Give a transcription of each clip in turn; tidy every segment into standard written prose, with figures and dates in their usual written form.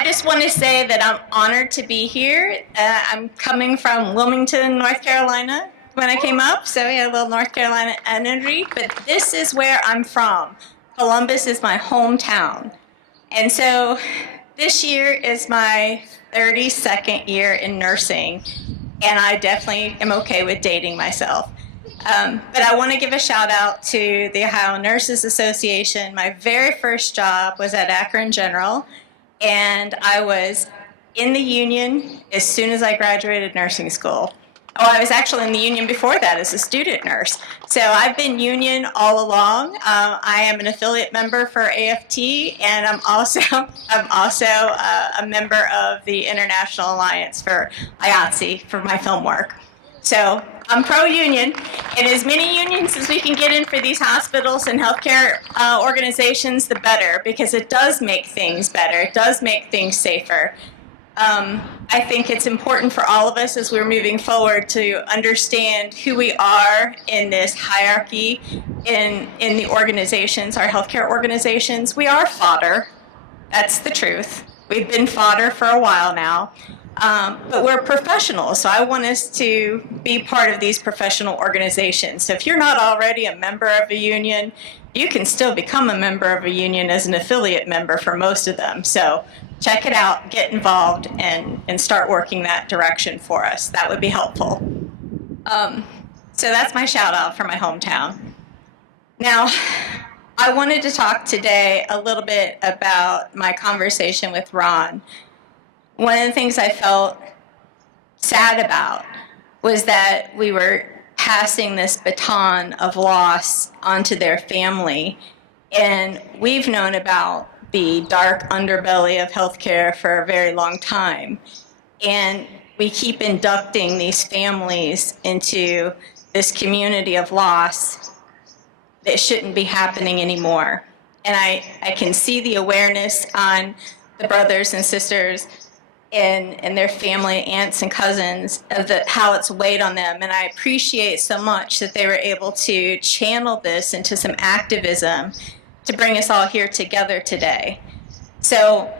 I just want to say that I'm honored to be here. I'm coming from Wilmington, North Carolina when I came up, so yeah, a little North Carolina energy, but this is where I'm from. Columbus is my hometown. And so this year is my 32nd year in nursing, and I definitely am okay with dating myself. But I want to give a shout out to the Ohio Nurses Association. My very first job was at Akron General, and I was in the union as soon as I graduated nursing school. Oh, I was actually in the union before that as a student nurse. So I've been union all along. I am an affiliate member for AFT, and I'm also a member of the International Alliance for IATSE for my film work. So I'm pro-union, and as many unions as we can get in for these hospitals and healthcare organizations, the better, because it does make things better. It does make things safer. I think it's important for all of us as we're moving forward to understand who we are in this hierarchy in the organizations, our healthcare organizations. We are fodder. That's the truth. We've been fodder for a while now. But we're professionals, so I want us to be part of these professional organizations. So if you're not already a member of a union, you can still become a member of a union as an affiliate member for most of them. So check it out, get involved, and start working that direction for us. That would be helpful. So that's my shout out for my hometown. Now, I wanted to talk today a little bit about my conversation with Ron. One of the things I felt sad about was that we were passing this baton of loss onto their family. And we've known about the dark underbelly of healthcare for a very long time. And we keep inducting these families into this community of loss that shouldn't be happening anymore. And I can see the awareness on the brothers and sisters and their family, aunts and cousins, of how it's weighed on them. And I appreciate so much that they were able to channel this into some activism to bring us all here together today. So,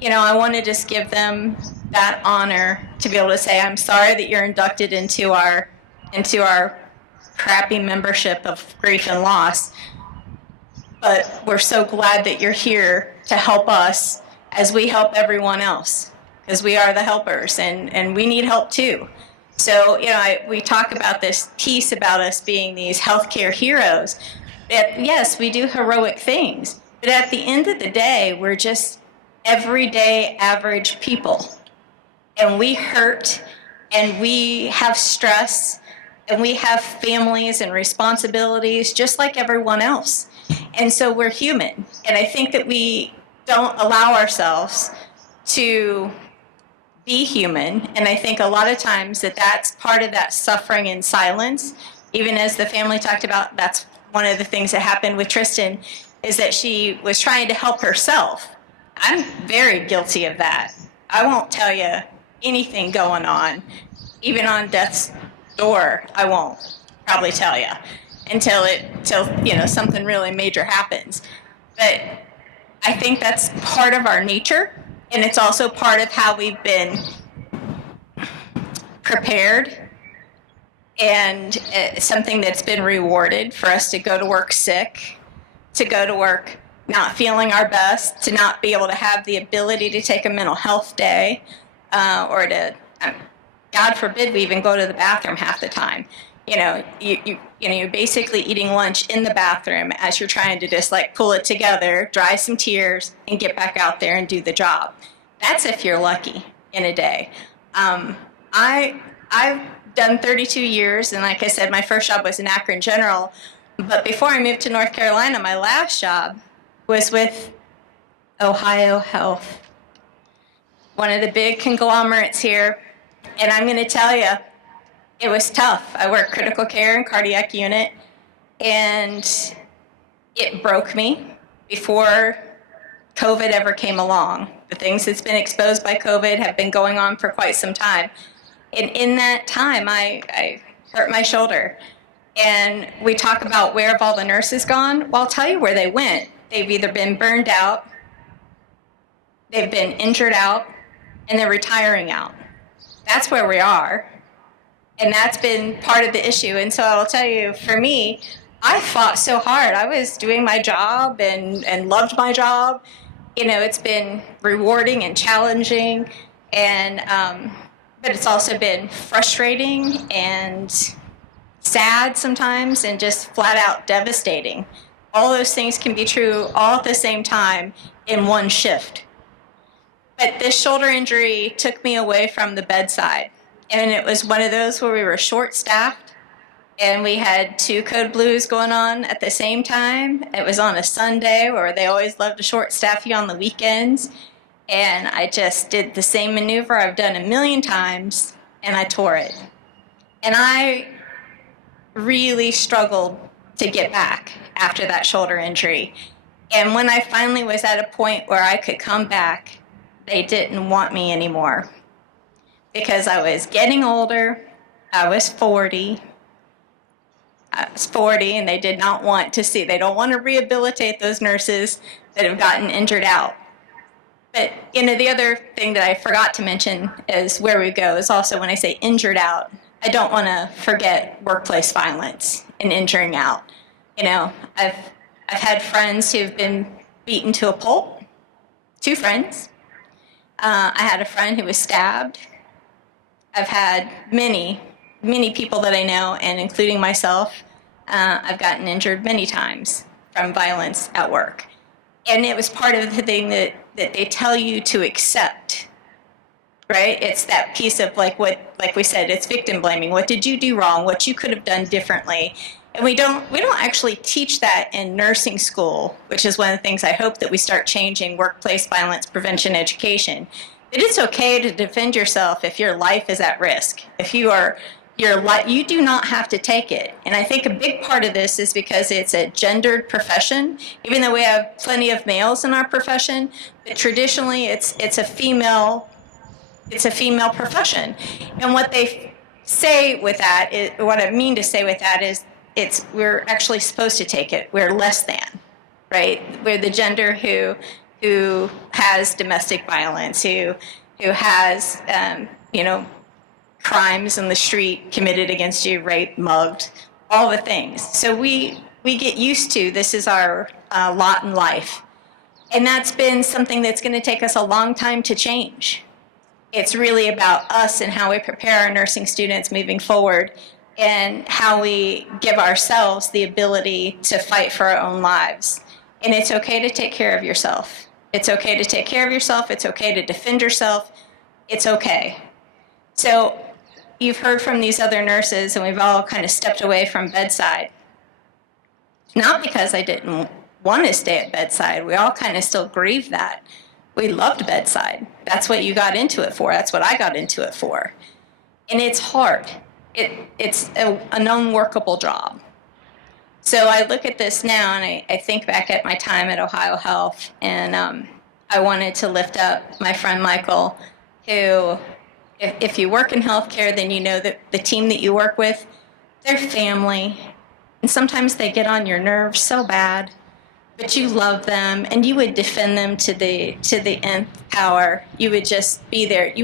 I want to just give them that honor to be able to say, I'm sorry that you're inducted into our crappy membership of grief and loss, but we're so glad that you're here to help us as we help everyone else, because we are the helpers, and we need help too. So, we talk about this piece about us being these healthcare heroes. That, yes, we do heroic things, but at the end of the day, we're just everyday average people. And we hurt, and we have stress, and we have families and responsibilities just like everyone else. And so we're human. And I think that we don't allow ourselves to be human. And I think a lot of times that's part of that suffering in silence. Even as the family talked about, that's one of the things that happened with Tristan, is that she was trying to help herself. I'm very guilty of that. I won't tell you anything going on. Even on death's door, I won't probably tell you until something really major happens. But I think that's part of our nature, and it's also part of how we've been prepared, and something that's been rewarded for us to go to work sick, to go to work not feeling our best, to not be able to have the ability to take a mental health day, or to, God forbid, we even go to the bathroom half the time. You're basically eating lunch in the bathroom as you're trying to just pull it together, dry some tears, and get back out there and do the job. That's if you're lucky in a day. I've done 32 years, and like I said, my first job was in Akron General. But before I moved to North Carolina, my last job was with Ohio Health, one of the big conglomerates here. And I'm going to tell you, it was tough. I worked critical care and cardiac unit, and it broke me before COVID ever came along. The things that's been exposed by COVID have been going on for quite some time. And in that time, I hurt my shoulder. And we talk about where have all the nurses gone? Well, I'll tell you where they went. They've either been burned out, they've been injured out, and they're retiring out. That's where we are. And that's been part of the issue. And so I'll tell you, for me, I fought so hard. I was doing my job and loved my job. It's been rewarding and challenging, and but it's also been frustrating and sad sometimes, and just flat out devastating. All those things can be true all at the same time in one shift. But this shoulder injury took me away from the bedside. And it was one of those where we were short-staffed, and we had 2 code blues going on at the same time. It was on a Sunday, where they always love to short-staff you on the weekends. And I just did the same maneuver I've done a million times, and I tore it. And I really struggled to get back after that shoulder injury. And when I finally was at a point where I could come back, they didn't want me anymore. Because I was getting older, I was 40, and they did not want to see, they don't want to rehabilitate those nurses that have gotten injured out. But, the other thing that I forgot to mention is where we go is also when I say injured out, I don't want to forget workplace violence and injuring out. I've had friends who've been beaten to a pulp, 2 friends. I had a friend who was stabbed. I've had many, many people that I know, and including myself, I've gotten injured many times from violence at work. And it was part of the thing that they tell you to accept, right? It's that piece of like we said, it's victim blaming. What did you do wrong? What you could have done differently? And we don't actually teach that in nursing school, which is one of the things I hope that we start changing workplace violence prevention education. It is okay to defend yourself if your life is at risk. If you do not have to take it. And I think a big part of this is because it's a gendered profession, even though we have plenty of males in our profession, but traditionally it's a female profession. And what they say with that is, what I mean to say with that is, we're actually supposed to take it. We're less than, right? We're the gender who has domestic violence, who has crimes in the street committed against you, rape, mugged, all the things. So we get used to this is our lot in life, and that's been something that's going to take us a long time to change. It's really about us and how we prepare our nursing students moving forward, and how we give ourselves the ability to fight for our own lives. And it's okay to take care of yourself. It's okay to take care of yourself. It's okay to defend yourself. It's okay. So you've heard from these other nurses, and we've all kind of stepped away from bedside. Not because I didn't want to stay at bedside. We all kind of still grieve that. We loved bedside. That's what you got into it for. That's what I got into it for. And it's hard. It's an unworkable job. So I look at this now, and I think back at my time at Ohio Health, and I wanted to lift up my friend Michael, who, if you work in healthcare, then you know that the team that you work with, they're family, and sometimes they get on your nerves so bad, but you love them, and you would defend them to the nth power. You would just be there.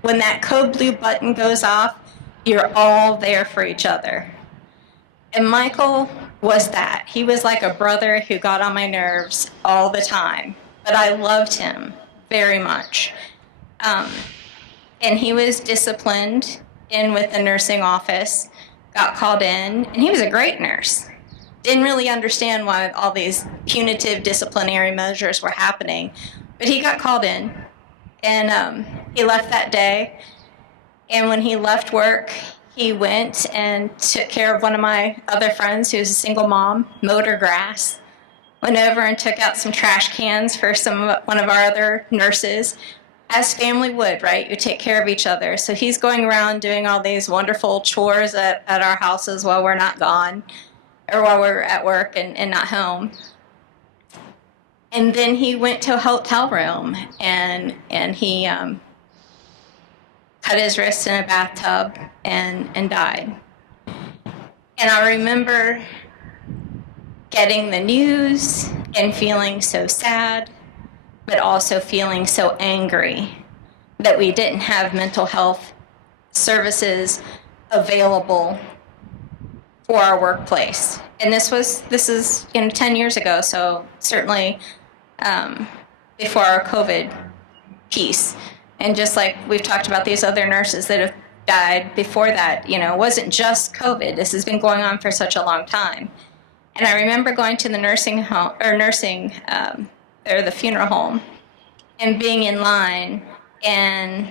When that code blue button goes off, you're all there for each other. And Michael was that. He was like a brother who got on my nerves all the time, but I loved him very much. And he was disciplined in with the nursing office, got called in, and he was a great nurse. Didn't really understand why all these punitive disciplinary measures were happening, but he got called in, and he left that day. And when he left work, he went and took care of one of my other friends who's a single mom, mowed her grass, went over and took out some trash cans for one of our other nurses, as family would, right? You take care of each other. So he's going around doing all these wonderful chores at our houses while we're not gone, or while we're at work and not home. And then he went to a hotel room, and he cut his wrist in a bathtub and died. And I remember getting the news and feeling so sad, but also feeling so angry that we didn't have mental health services available for our workplace. And this is 10 years ago, so certainly before our COVID piece. And just like we've talked about these other nurses that have died before that, it wasn't just COVID. This has been going on for such a long time. And I remember going to the nursing home, or the funeral home, and being in line, and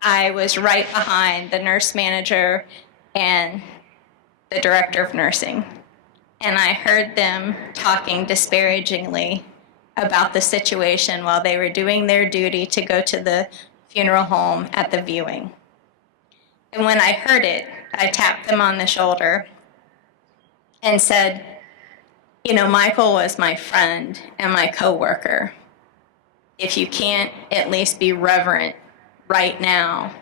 I was right behind the nurse manager and the director of nursing. And I heard them talking disparagingly about the situation while they were doing their duty to go to the funeral home at the viewing. And when I heard it, I tapped them on the shoulder and said, Michael was my friend and my coworker. If you can't at least be reverent right now,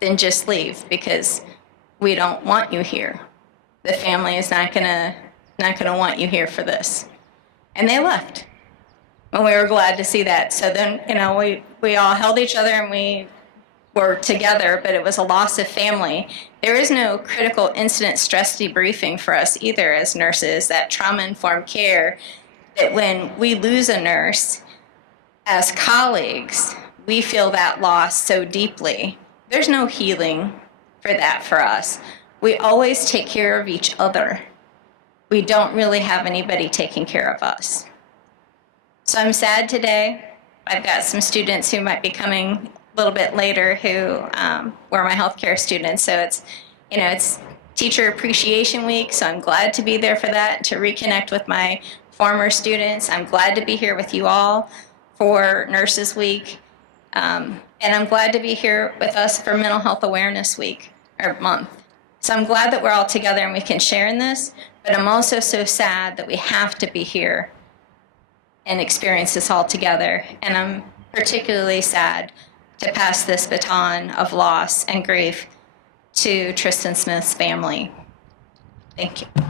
then just leave, because we don't want you here. The family is not gonna want you here for this. And they left. And we were glad to see that. So then, we all held each other and we were together, but it was a loss of family. There is no critical incident stress debriefing for us either as nurses, that trauma-informed care, that when we lose a nurse, as colleagues, we feel that loss so deeply. There's no healing for that for us. We always take care of each other. We don't really have anybody taking care of us. So I'm sad today. I've got some students who might be coming a little bit later who were my healthcare students. So it's Teacher Appreciation Week, so I'm glad to be there for that, to reconnect with my former students. I'm glad to be here with you all for Nurses Week. And I'm glad to be here with us for Mental Health Awareness Week, or month. So I'm glad that we're all together and we can share in this, but I'm also so sad that we have to be here and experience this all together. And I'm particularly sad to pass this baton of loss and grief to Tristan Smith's family. Thank you.